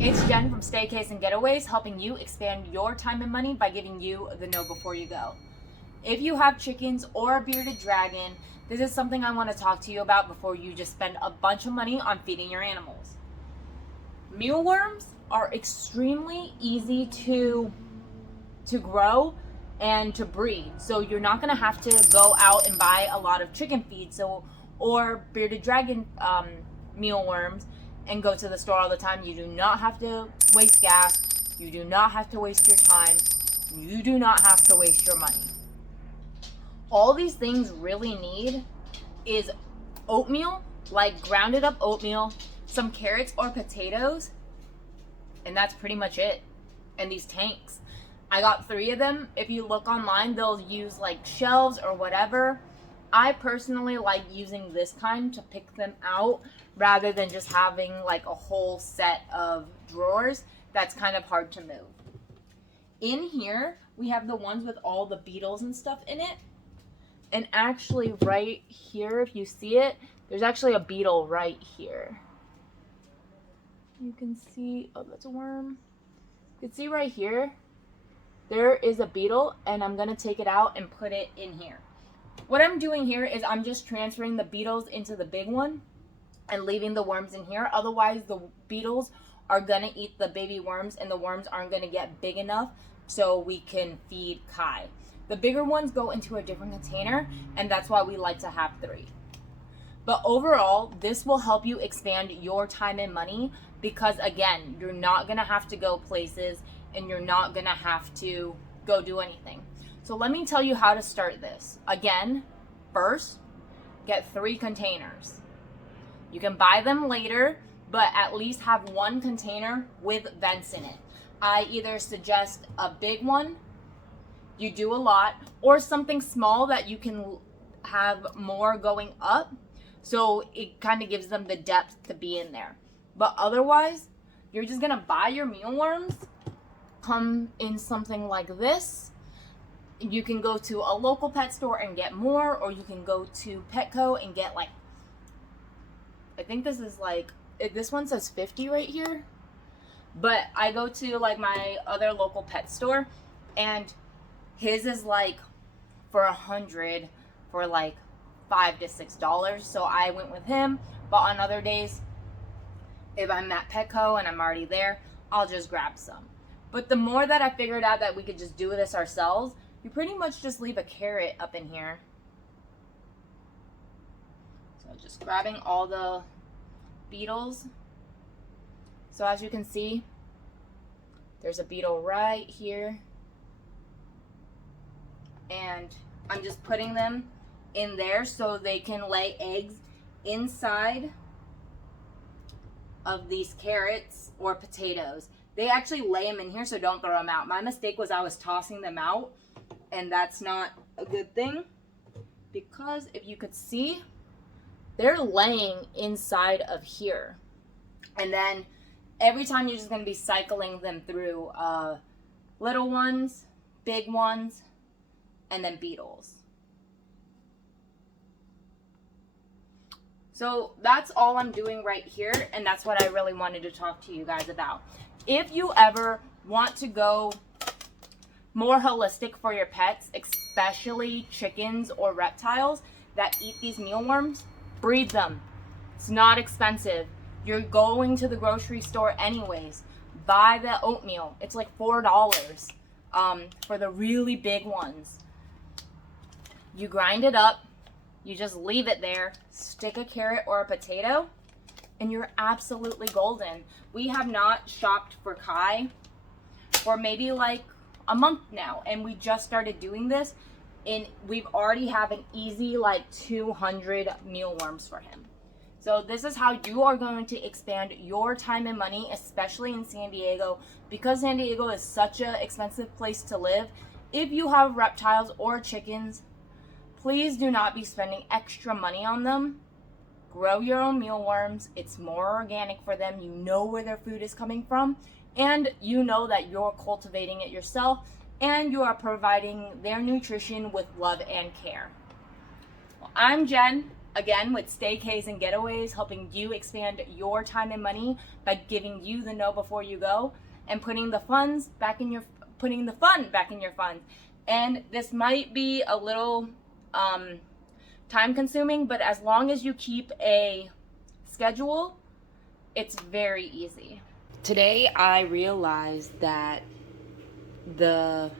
It's Jen from Staycays and Getaways, helping you expand your time and money by giving you the know before you go. If you have chickens or a bearded dragon, this is something I want to talk to you about before you just spend a bunch of money on feeding your animals. Mealworms are extremely easy to grow and to breed, so you're not going to have to go out and buy a lot of chicken feed or bearded dragon mealworms and go to the store all the time. You do not have to waste gas. You do not have to waste your time. You do not have to waste your money. All these things really need is oatmeal, like grounded up oatmeal, some carrots or potatoes, and that's pretty much it. And these tanks. I got 3 of them. If you look online, they'll use like shelves or whatever. I personally like using this kind to pick them out rather than just having like a whole set of drawers. That's kind of hard to move. In here, we have the ones with all the beetles and stuff in it. And actually right here, if you see it, there's actually a beetle right here. You can see, oh, that's a worm. You can see right here, there is a beetle, and I'm gonna take it out and put it in here. What I'm doing here is I'm just transferring the beetles into the big one and leaving the worms in here. Otherwise, the beetles are gonna eat the baby worms and the worms aren't gonna get big enough so we can feed Kai. The bigger ones go into a different container, and that's why we like to have 3. But overall, this will help you expand your time and money because, again, you're not gonna have to go places and you're not gonna have to go do anything. So let me tell you how to start this. Again, first, get 3 containers. You can buy them later, but at least have 1 container with vents in it. I either suggest a big one, you do a lot, or something small that you can have more going up, so it kind of gives them the depth to be in there. But otherwise, you're just gonna buy your mealworms, come in something like this. You can go to a local pet store and get more, or you can go to PetCo and get like, I think this is like, this one says 50 right here, but I go to like my other local pet store and his is like for 100 for like $5 to $6. So I went with him, but on other days, if I'm at PetCo and I'm already there, I'll just grab some. But the more that I figured out that we could just do this ourselves, you pretty much just leave a carrot up in here. So just grabbing all the beetles. So as you can see, there's a beetle right here. And I'm just putting them in there so they can lay eggs inside of these carrots or potatoes. They actually lay them in here, so don't throw them out. My mistake was I was tossing them out, and that's not a good thing because if you could see, they're laying inside of here. And then every time you're just going to be cycling them through little ones, big ones, and then beetles. So that's all I'm doing right here, and that's what I really wanted to talk to you guys about. If you ever want to go more holistic for your pets, especially chickens or reptiles that eat these mealworms, breed them. It's not expensive. You're going to the grocery store anyways. Buy the oatmeal. It's like $4 for the really big ones. You grind it up. You just leave it there, stick a carrot or a potato, and you're absolutely golden. We have not shopped for Kai for maybe like a month now, and we just started doing this, and we've already have an easy like 200 mealworms for him. So this is how you are going to expand your time and money, especially in San Diego, because San Diego is such an expensive place to live. If you have reptiles or chickens, please do not be spending extra money on them. Grow your own mealworms. It's more organic for them. You know where their food is coming from, and you know that you're cultivating it yourself, and you are providing their nutrition with love and care. Well, I'm Jen. again, with staycays and getaways, helping you expand your time and money by giving you the no before you go and putting the fun back in your funds. And this might be a little time consuming, but as long as you keep a schedule, it's very easy. Today I realized that the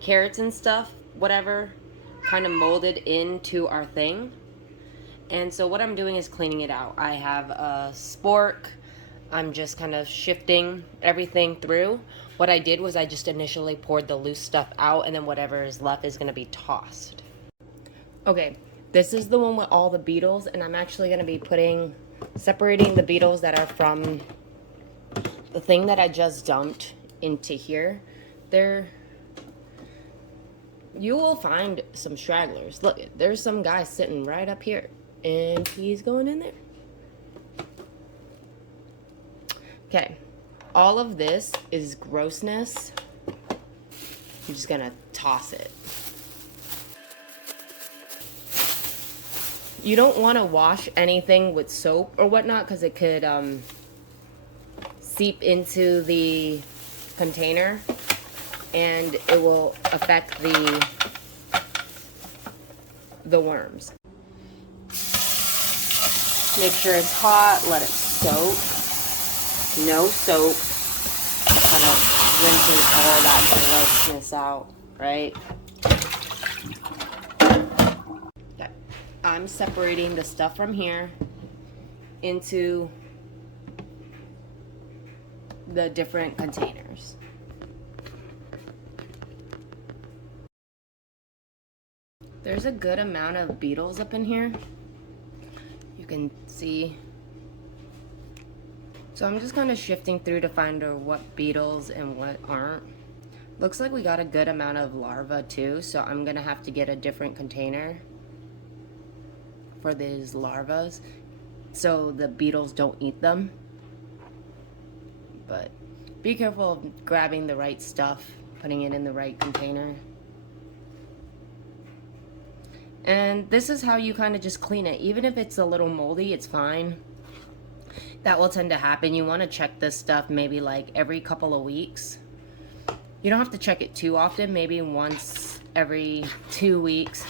carrots and stuff, whatever, kind of molded into our thing. And so what I'm doing is cleaning it out. I have a spork. I'm just kind of shifting everything through. What I did was I just initially poured the loose stuff out, and then whatever is left is going to be tossed. Okay, this is the one with all the beetles, and I'm actually going to be separating the beetles that are from the thing that I just dumped into here. You will find some stragglers. Look, there's some guy sitting right up here, and he's going in there. Okay, all of this is grossness. I'm just gonna toss it. You don't want to wash anything with soap or whatnot because it could seep into the container and it will affect the worms. Make sure it's hot, let it soak. No soap. Kind of rinses all that grossness out, right? Okay. I'm separating the stuff from here into the different containers. There's a good amount of beetles up in here. You can see. So I'm just kind of shifting through to find what beetles and what aren't. Looks like we got a good amount of larvae too, so I'm gonna have to get a different container for these larvae so the beetles don't eat them. But be careful of grabbing the right stuff, putting it in the right container. And this is how you kind of just clean it. Even if it's a little moldy, it's fine. That will tend to happen. You want to check this stuff maybe like every couple of weeks. You don't have to check it too often, maybe once every 2 weeks.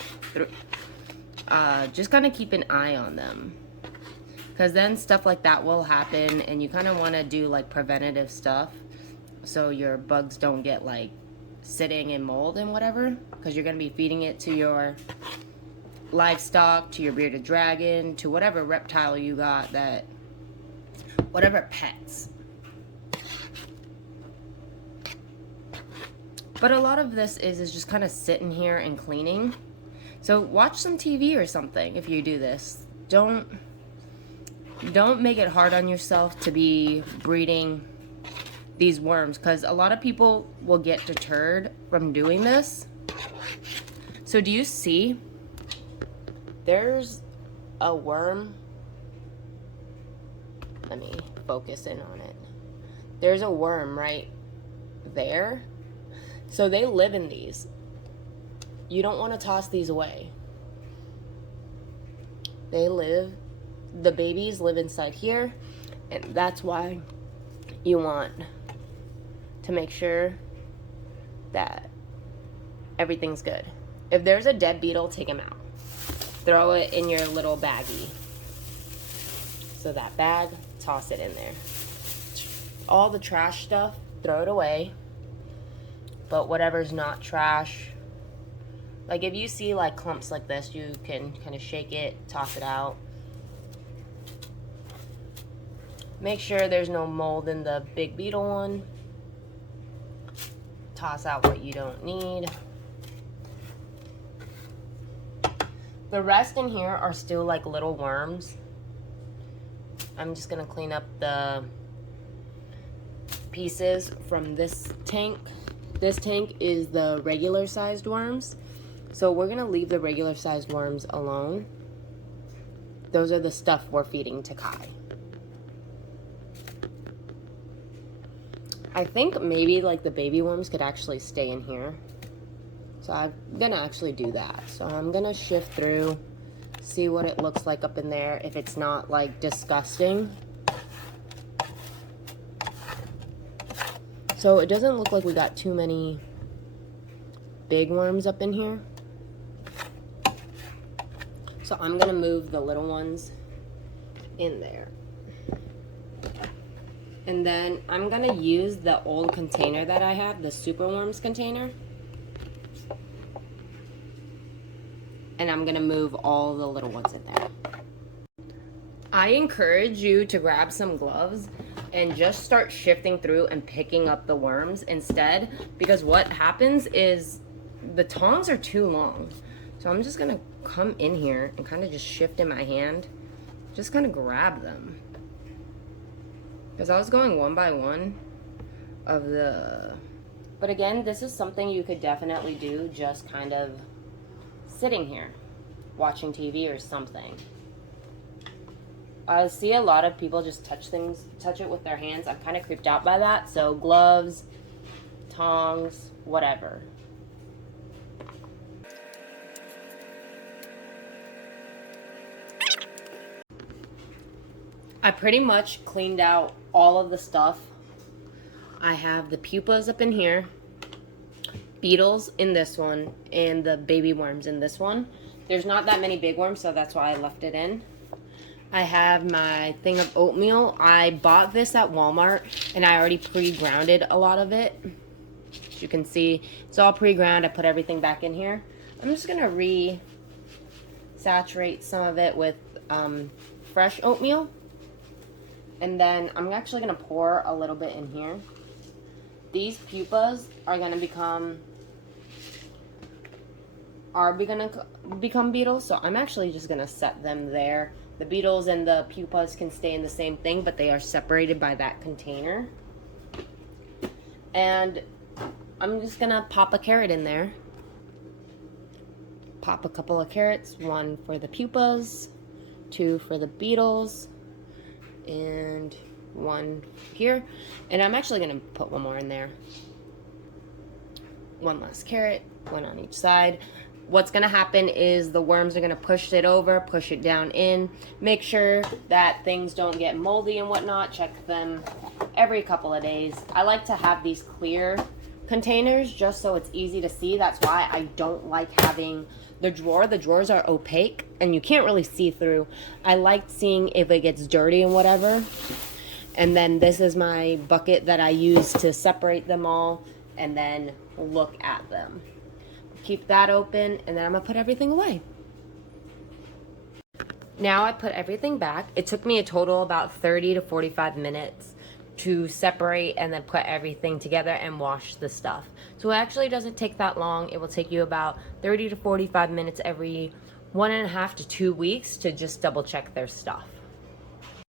Just kind of keep an eye on them. Because then stuff like that will happen, and you kind of want to do like preventative stuff so your bugs don't get like sitting in mold and whatever, because you're going to be feeding it to your livestock, to your bearded dragon, to whatever reptile you got, whatever pets. But a lot of this is just kind of sitting here and cleaning. So watch some TV or something if you do this. Don't make it hard on yourself to be breeding these worms, because a lot of people will get deterred from doing this. So do you see? There's a worm. Let me focus in on it. There's a worm right there. So they live in these. You don't want to toss these away. The babies live inside here, and that's why you want to make sure that everything's good. If there's a dead beetle, take him out. Throw it in your little baggie. So that bag, toss it in there. All the trash stuff, throw it away. But whatever's not trash, like if you see like clumps like this, you can kind of shake it, toss it out. Make sure there's no mold in the big beetle one. Toss out what you don't need. The rest in here are still like little worms. I'm just gonna clean up the pieces from this tank. This tank is the regular sized worms. So we're gonna leave the regular sized worms alone. Those are the stuff we're feeding to Kai. I think maybe like the baby worms could actually stay in here. So I'm gonna actually do that. So I'm gonna shift through see what it looks like up in there, if it's not like disgusting. So it doesn't look like we got too many big worms up in here. So I'm gonna move the little ones in there. And then I'm gonna use the old container that I have, the super worms container. And I'm gonna move all the little ones in there. I encourage you to grab some gloves and just start shifting through and picking up the worms instead, because what happens is the tongs are too long. So I'm just gonna come in here and kind of just shift in my hand, just kind of grab them. Because I was going one by one of the... But again, this is something you could definitely do just kind of sitting here, watching TV or something. I see a lot of people just touch it with their hands. I'm kind of creeped out by that. So gloves, tongs, whatever. I pretty much cleaned out all of the stuff. I have the pupas up in here, beetles in this one, and the baby worms in this one. There's not that many big worms, so that's why I left it in. I have my thing of oatmeal. I bought this at Walmart, and I already pre-grounded a lot of it. As you can see, it's all pre-ground. I put everything back in here. I'm just gonna re-saturate some of it with fresh oatmeal. And then I'm actually gonna pour a little bit in here. These pupas are gonna become beetles, so I'm actually just gonna set them there. The beetles and the pupas can stay in the same thing, but they are separated by that container. And I'm just gonna pop a carrot in there. Pop a couple of carrots, one for the pupas, two for the beetles, and one here. And I'm actually gonna put one more in there. One last carrot, one on each side. What's gonna happen is the worms are gonna push it over, push it down in. Make sure that things don't get moldy and whatnot. Check them every couple of days. I like to have these clear containers just so it's easy to see. That's why I don't like having the drawer. The drawers are opaque and you can't really see through. I like seeing if it gets dirty and whatever. And then this is my bucket that I use to separate them all and then look at them. Keep that open, and then I'm gonna put everything away. Now I put everything back. It took me a total about 30 to 45 minutes to separate and then put everything together and wash the stuff. So it actually doesn't take that long. It will take you about 30 to 45 minutes every 1.5 to 2 weeks to just double check their stuff.